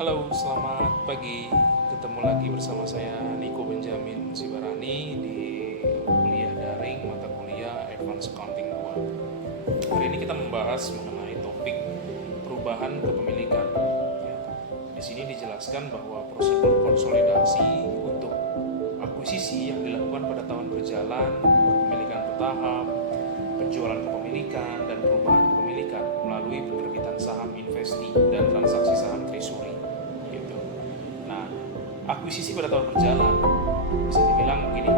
Halo, selamat pagi. Ketemu lagi bersama saya Niko Benjamin Sibarani di kuliah daring mata kuliah Advanced Accounting 2. Hari ini kita membahas mengenai topik perubahan kepemilikan. Di sini dijelaskan bahwa prosedur konsolidasi untuk akuisisi yang dilakukan pada tahun berjalan, kepemilikan bertahap, penjualan kepemilikan, dan perubahan kepemilikan melalui penerbitan saham investi dan transaksi saham treasury. Akuisisi pada tahun berjalan bisa dibilang begini,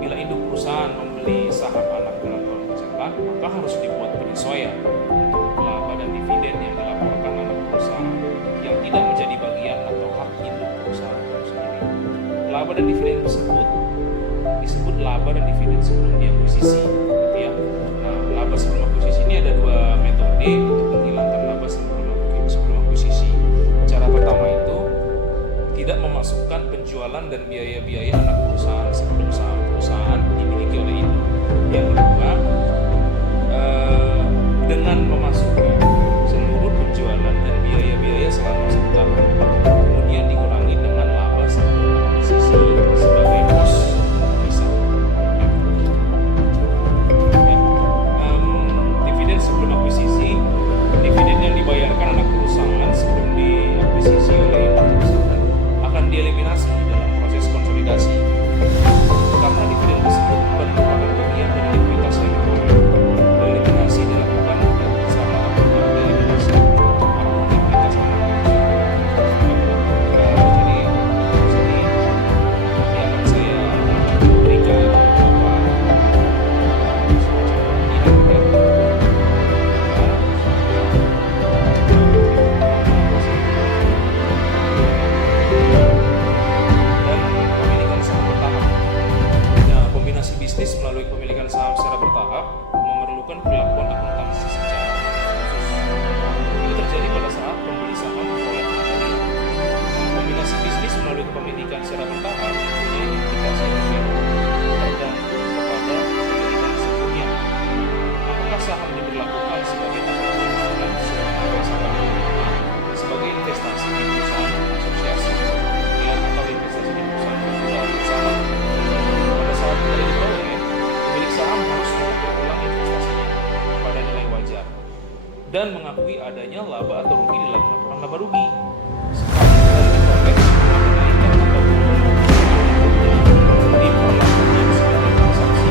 bila induk perusahaan membeli saham anak dalam tahun berjalan, maka harus dibuat penyesuaian untuk laba dan dividen yang dilaporkan anak perusahaan yang tidak menjadi bagian atau hak induk perusahaan itu sendiri. Laba dan dividen tersebut disebut laba dan dividen sebelum diakuisisi, gitu ya. Nah, laba sebelum akuisisi ini ada dua metode untuk menghilangkan laba sebelum akuisisi. Cara pertama itu tidak memasukkan penjualan dan biaya-biaya anak perusahaan sebelum saham perusahaan dimiliki oleh induk. Yang kedua, dengan memasukkan seluruh penjualan dan biaya-biaya selama 1 tahun, kemudian dikurangi dengan laba sebelum akuisisi sebagai pos misal. Dividen sebelum akuisisi, dividen yang dibayarkan anak perusahaan sebelum diakuisisi oleh induk perusahaan akan dieliminasi dalam proses konsolidasi karena dividen tersebut merupakan bagian dari likuiditas yang diperoleh. Eliminasi dilakukan bersama dengan eliminasi akun likuiditas anak perusahaan. Jadi di sini yang akan saya berikan beberapa bisnis melalui pemilikan saham secara bertahap memerlukan perlakuan akuntansi secara khusus. Ini terjadi pada saat pembeli saham memperoleh pengembalian. Kombinasi bisnis melalui kepemilikan secara bertahap mempunyai implikasi yang berbeda tergantung kepada pemilikan sebelumnya. Apakah saham diberlakukan sebagai aset perusahaan sebagai investasi di perusahaan asosiasi atau investasi di perusahaan bersama? Pada saat nilai diperoleh, pemilik saham harus mengukur ulang investasinya pada nilai wajar dan mengakui adanya laba atau rugi dalam laporan laba rugi. Sekali nilai diperoleh, dinaikkan atau diperlakukan sebagai transaksi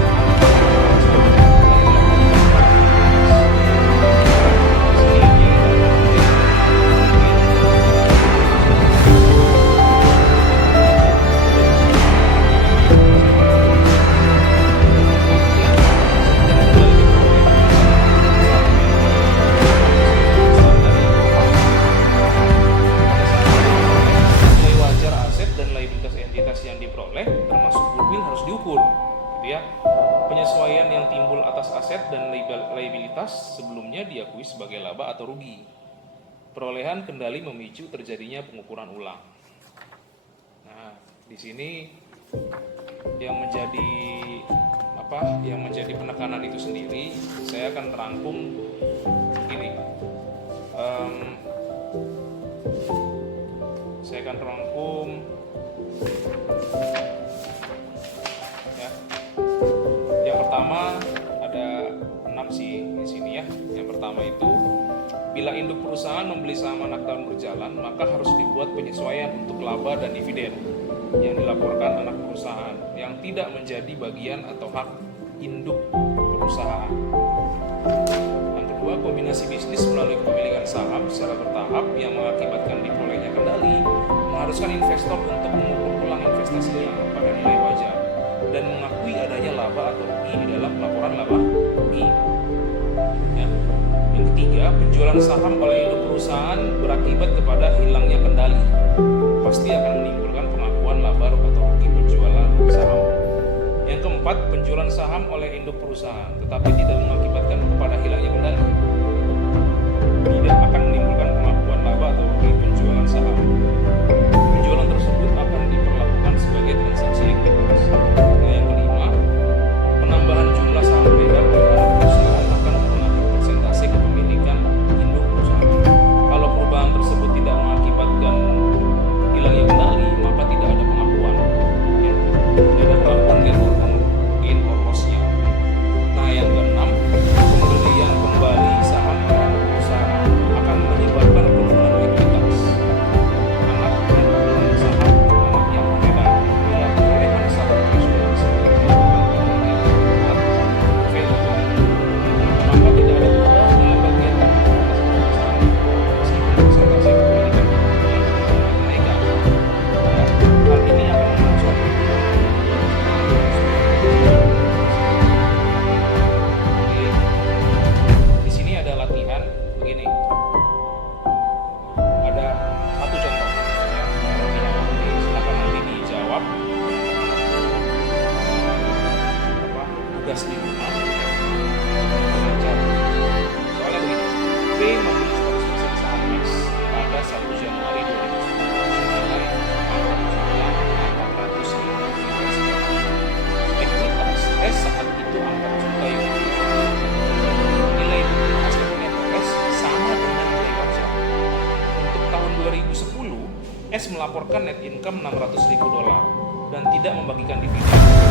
yang diperoleh termasuk goodwill harus diukur, gitu ya. Penyesuaian yang timbul atas aset dan liabilitas sebelumnya diakui sebagai laba atau rugi. Perolehan kendali memicu terjadinya pengukuran ulang. Nah, di sini yang menjadi penekanan itu sendiri saya akan rangkum begini. Saya akan rangkum ya. Yang pertama ada 6 sih di sini ya. Yang pertama itu bila induk perusahaan membeli saham anak tahun berjalan, maka harus dibuat penyesuaian untuk laba dan dividen yang dilaporkan anak perusahaan yang tidak menjadi bagian atau hak induk perusahaan. Yang kedua, kombinasi bisnis melalui kepemilikan saham secara bertahap yang mengakibatkan diperolehnya kendali mengharuskan investor untuk mengukur ulang investasinya pada nilai wajar dan mengakui adanya laba atau rugi di dalam laporan laba rugi. Ya. Yang ketiga, penjualan saham oleh induk perusahaan berakibat kepada hilangnya kendali, pasti akan menimbulkan pengakuan laba atau rugi penjualan saham. Yang keempat, penjualan saham oleh induk perusahaan tetapi tidak mengakibatkan kepada hilangnya kendali, tidak akan menimbulkan pengakuan laba atau rugi penjualan saham. Penjualan tersebut akan diperlakukan sebagai transaksi ekuitas. Nah, yang kelima, penambahan jumlah saham beredar oleh anak perusahaan akan mempengaruhi persentase kepemilikan induk perusahaan. Kalau perubahan tersebut tidak mengakibatkan S melaporkan net income $600.000 dan tidak membagikan dividen.